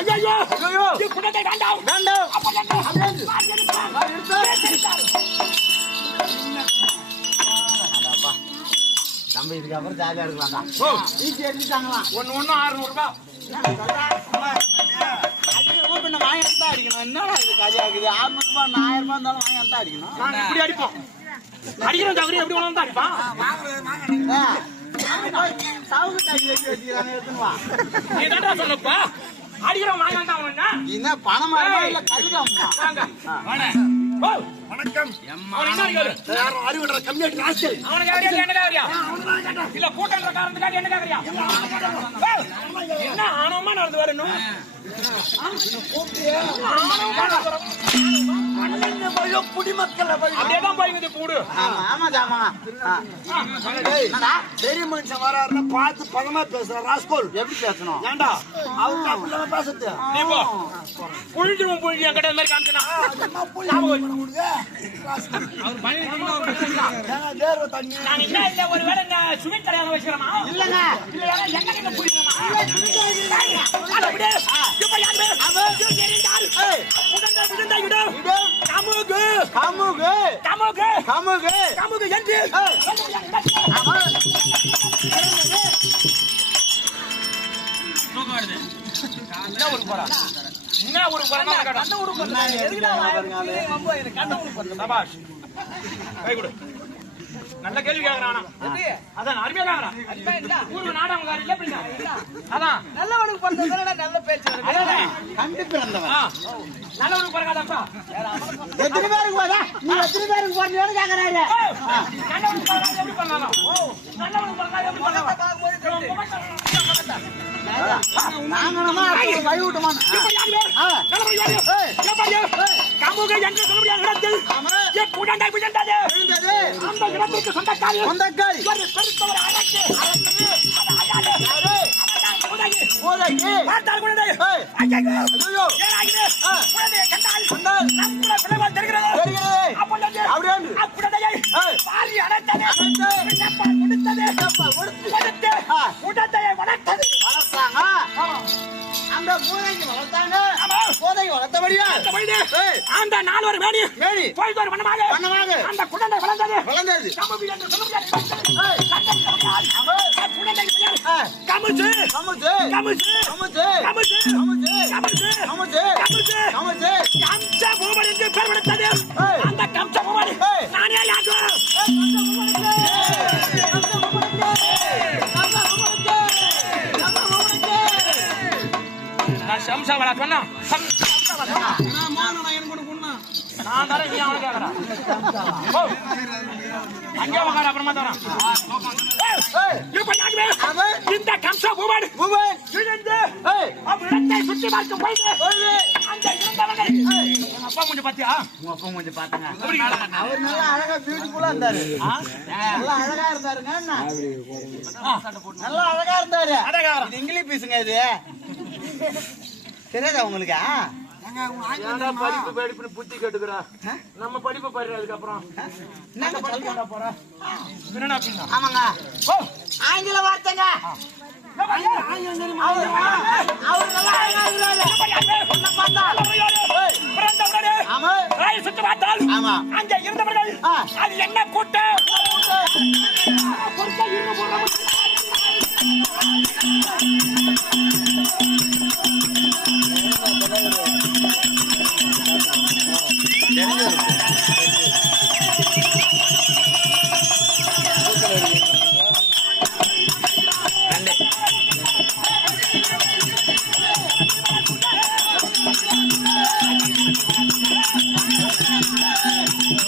எடுத்தார். வாரி எடுத்தார். எடுத்தார். அடப்பா. நம்ம இதுக்கப்புறம் ஜாலியா இருக்கலாம்டா ஓ, ஈஸி எடுத்துட்டாங்களாம் ஒண்ணு ஒண்ணு அறுநூறு ரூபாய் வாங்கி தான் அடிக்கணும். என்னடா இது கதையா இருக்குது ஆறுநூறு ரூபாய் ஆயிரம் ரூபாய் இருந்தாலும் வாங்கி தான் அடிக்கணும். நாங்க இப்படி அடிப்போம். அடிக்கிற தகுதி எப்படி வேணாலும் தான் அடிப்பான் ஆ. சாவுக்கு டாக்கி வச்சு வச்சுக்கிறாங்க எடுத்துன்னு வா. நீ தாண்டா சொல்லப்பா? அடிக்கிறவன் வாங்க என்ன பணம் இல்ல ஓ, வணக்கம். அறிவுற கம்மியாட்டி ராஸ்கல் அவனுக்கு என்ன கேக்குறியா? இல்ல கூட்டன்ற காரணத்துக்காக என்ன கேக்குறியா? என்ன ஆணவமா நடந்து வரணும் ஆணவமா நடந்து வரணும். குடிமக்கள் அப்படியேதான் கூடு. ஆமா ஆமா ஜாமா ஆ. என்னடா பெரிய மனுஷன் வராருன்னா பார்த்து பதமா பேசுற ராஸ்கோல். எப்படி பேசணும்? ஏண்டா? அவர் பேசுறது? புழிஞ்சு என் கிட்ட மாதிரி காமிச்சனா. நான் என்ன இல்ல ஒருவேளை சுமித் கல்யாணம் வச்சுக்கிறோமா? இல்லங்க. இல்ல கிட்ட விழுந்தா விடு. கமுகு கமுகு கமுகு கமுகு கமுகு என்று. ஆமா என்ன ஊருக்கு போறா? என்ன ஊருக்கு போறா? நான் கேட்டேன். சபாஷ் கை கொடு. நல்ல கேள்வி கேக்குறானா? அதான் அருமையா கேக்குறான். ஊருக்கு நாடகங்காரி இல்ல அப்படின்னா அதான். நல்லவனுக்கு நல்ல பேச்சு கண்டு பிறந்தவன். நல்லவனுக்கு எத்தனை பேருக்கு போதா? நீ எத்தனை பேருக்கு போறீங்கன்னு கேக்குறாரு. நல்லவனுக்கு பிறகாத எப்படி பண்ணலாம் நல்லவனுக்கு எப்படி பண்ணலாம் வழி என்று சொல்லக்கூடிய இடத்தில் என் குழந்தை விழுந்தது. அந்த இடத்திற்கு சொந்தக்காரி. சொந்தக்காரி. ஒரு. அவன்தான் உதகி. போதைக்கு பார்த்தால் குழந்தை ஏய். ஐயையோ. ஐயோ. ஏனாಗಿದೆ? குழந்தையை அந்த பூனைக்கு வளர்த்தாங்க ஆமா. போதைக்கு வளர்த்தபடியா அந்த நால்வர் மேனி மேனி. பொழுதொரு வண்ணமாக வண்ணமாக. அந்த குழந்தை வளர்ந்தது வளர்ந்தது. கமுச்சு கமுசு. கமுச்சு கமுசு. கமுச்சு கமுசு. கமுச்சு கமுசு. கமுச்சு நான் சம்சாவளா சொன்னா நான் தரேன், நீ அங்கே அப்புறமா தரேன். இந்த கம்ச பூமன் பூவன் விழுந்து சுற்றி அந்த இருந்தவர்கள் எங்க அப்பா கொஞ்சம் பாத்தியா உங்க அப்பா கொஞ்சம் பாத்தங்க அவர் நல்லா அழகா பியூட்டிஃபுல்லா இருந்தாரு நல்லா அழகா இருந்தாருங்க நல்லா அழகா இருந்தாரு இங்கிலீஷ் பேசுங்க இது தெரியாதா உங்களுக்கு? படிப்பு படிப்புன்னு புத்தி கேட்டுக்கிறா? நம்ம படிப்பு பாரு அதுக்கப்புறம். ஆமாங்க. ஓ. ஆங்கில வார்த்தைங்க. அங்கே இருந்தவர்கள். அது என்ன கூட்டம்「ありがとうございました」